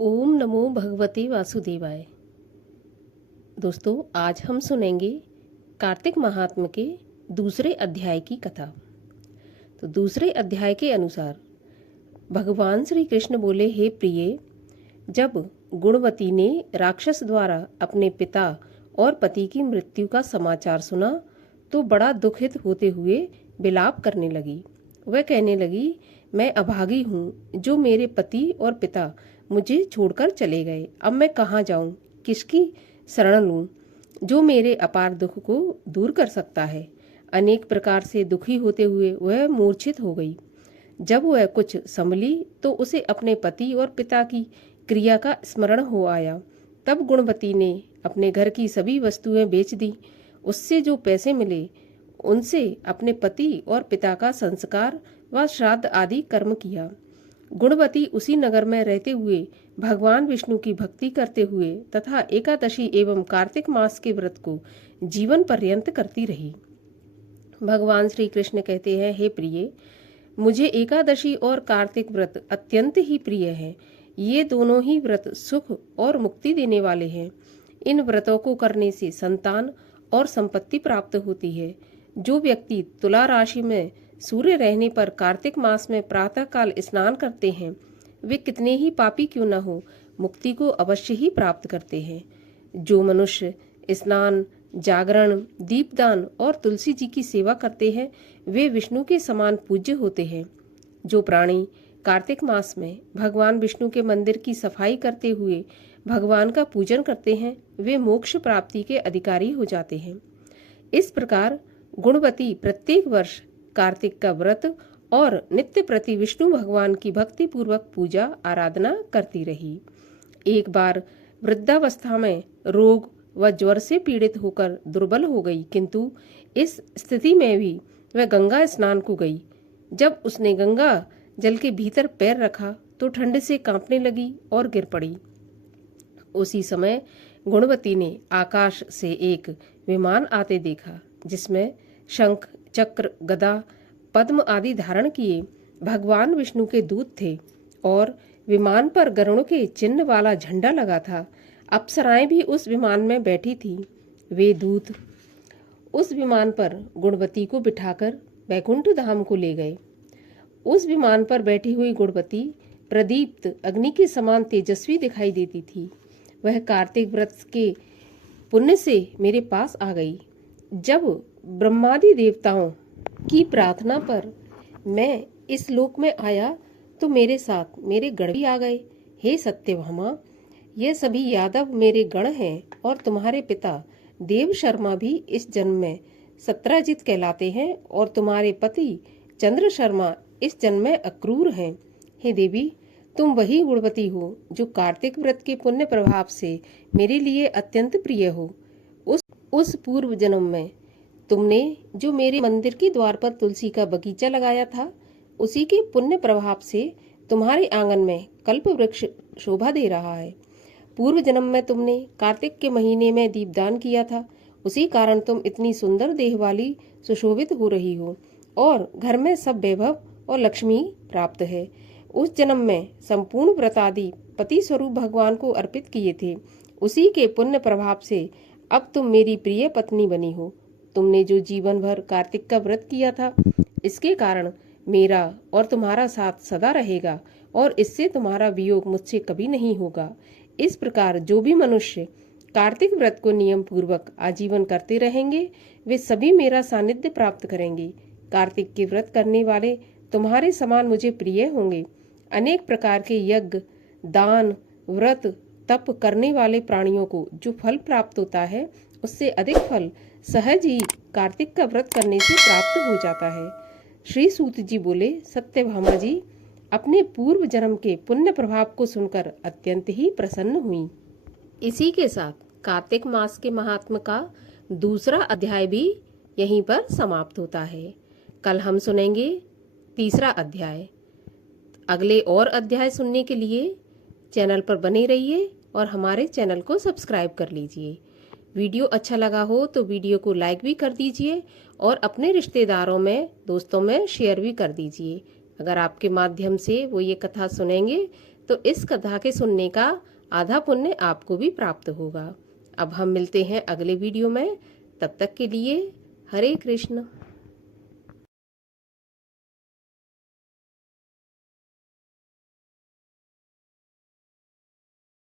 ओम नमो भगवते वासुदेवाय। दोस्तों, आज हम सुनेंगे कार्तिक महात्म्य के दूसरे अध्याय की कथा। तो दूसरे अध्याय के अनुसार भगवान श्री कृष्ण बोले, हे प्रिय, जब गुणवती ने राक्षस द्वारा अपने पिता और पति की मृत्यु का समाचार सुना तो बड़ा दुखित होते हुए विलाप करने लगी। वह कहने लगी, मैं अभागी हूँ, जो मेरे पति और पिता मुझे छोड़कर चले गए। अब मैं कहाँ जाऊँ, किसकी शरण लूँ, जो मेरे अपार दुख को दूर कर सकता है। अनेक प्रकार से दुखी होते हुए वह मूर्छित हो गई। जब वह कुछ संभली तो उसे अपने पति और पिता की क्रिया का स्मरण हो आया। तब गुणवती ने अपने घर की सभी वस्तुएं बेच दी। उससे जो पैसे मिले उनसे अपने पति और पिता का संस्कार व श्राद्ध आदि कर्म किया। गुणवती उसी नगर में रहते हुए भगवान विष्णु की भक्ति करते हुए तथा एकादशी एवं कार्तिक मास के व्रत को जीवन पर्यंत करती रही। भगवान श्री कृष्ण कहते हैं, हे प्रिय, मुझे एकादशी और कार्तिक व्रत अत्यंत ही प्रिय है। ये दोनों ही व्रत सुख और मुक्ति देने वाले हैं। इन व्रतों को करने से संतान और संपत्ति प्राप्त होती है। जो व्यक्ति तुला राशि में सूर्य रहने पर कार्तिक मास में प्रातः काल स्नान करते हैं, वे कितने ही पापी क्यों न हो, मुक्ति को अवश्य ही प्राप्त करते हैं। जो मनुष्य स्नान, जागरण, दीपदान और तुलसी जी की सेवा करते हैं, वे विष्णु के समान पूज्य होते हैं। जो प्राणी कार्तिक मास में भगवान विष्णु के मंदिर की सफाई करते हुए भगवान का पूजन करते हैं, वे मोक्ष प्राप्ति के अधिकारी हो जाते हैं। इस प्रकार गुणवती प्रत्येक वर्ष कार्तिक का व्रत और नित्य प्रति विष्णु भगवान की भक्ति पूर्वक पूजा आराधना करती रही। एक बार वृद्धावस्था में रोग व ज्वर से पीड़ित होकर दुर्बल हो गई, किंतु इस स्थिति में भी वह गंगा स्नान को गई। जब उसने गंगा जल के भीतर पैर रखा तो ठंड से कांपने लगी और गिर पड़ी। उसी समय गुणवती ने आकाश से एक विमान आते देखा, जिसमें शंख, चक्र, गदा, पद्म आदि धारण किए भगवान विष्णु के दूत थे और विमान पर गरुड़ के चिन्ह वाला झंडा लगा था। अप्सराएं भी उस विमान में बैठी थी। वे दूत उस विमान पर गुणवती को बिठाकर वैकुंठ धाम को ले गए। उस विमान पर बैठी हुई गुणवती प्रदीप्त अग्नि के समान तेजस्वी दिखाई देती थी। वह कार्तिक व्रत के पुण्य से मेरे पास आ गई। जब ब्रह्मादि देवताओं की प्रार्थना पर मैं इस लोक में आया तो मेरे साथ मेरे गण भी आ गए। हे सत्यभामा, ये सभी यादव मेरे गण हैं और तुम्हारे पिता देव शर्मा भी इस जन्म में सत्राजित कहलाते हैं और तुम्हारे पति चंद्र शर्मा इस जन्म में अक्रूर हैं। हे देवी, तुम वही गुणवती हो जो कार्तिक व्रत के पुण्य प्रभाव से मेरे लिए अत्यंत प्रिय हो। उस पूर्व जन्म में तुमने जो मेरे मंदिर के द्वार पर तुलसी का बगीचा लगाया था, उसी के पुण्य प्रभाव से तुम्हारे आंगन में कल्प वृक्ष शोभा दे रहा है। पूर्व जन्म में तुमने कार्तिक के महीने में दीपदान किया था, उसी कारण तुम इतनी सुंदर देह वाली सुशोभित हो रही हो और घर में सब वैभव और लक्ष्मी प्राप्त है। उस जन्म में संपूर्ण व्रत आदि पति स्वरूप भगवान को अर्पित किए थे, उसी के पुण्य प्रभाव से अब तुम मेरी प्रिय पत्नी बनी हो। तुमने जो जीवन भर कार्तिक का व्रत किया था, इसके कारण मेरा और तुम्हारा साथ सदा रहेगा और इससे तुम्हारा वियोग मुझसे कभी नहीं होगा। इस प्रकार जो भी मनुष्य कार्तिक व्रत को नियम पूर्वक आजीवन करते रहेंगे, वे सभी मेरा सानिध्य प्राप्त करेंगे। कार्तिक के व्रत करने वाले तुम्हारे समान मुझे प्रिय होंगे। अनेक प्रकार के यज्ञ, दान, व्रत, तप करने वाले प्राणियों को जो फल प्राप्त होता है, उससे अधिक फल सहज ही कार्तिक का व्रत करने से प्राप्त हो जाता है। श्री सूत जी बोले, सत्यभामा जी अपने पूर्व जन्म के पुण्य प्रभाव को सुनकर अत्यंत ही प्रसन्न हुई। इसी के साथ कार्तिक मास के महात्म का दूसरा अध्याय भी यहीं पर समाप्त होता है। कल हम सुनेंगे तीसरा अध्याय। अगले और अध्याय सुनने के लिए चैनल पर बने रहिए और हमारे चैनल को सब्सक्राइब कर लीजिए। वीडियो अच्छा लगा हो तो वीडियो को लाइक भी कर दीजिए और अपने रिश्तेदारों में, दोस्तों में शेयर भी कर दीजिए। अगर आपके माध्यम से वो ये कथा सुनेंगे तो इस कथा के सुनने का आधा पुण्य आपको भी प्राप्त होगा। अब हम मिलते हैं अगले वीडियो में, तब तक के लिए हरे कृष्ण।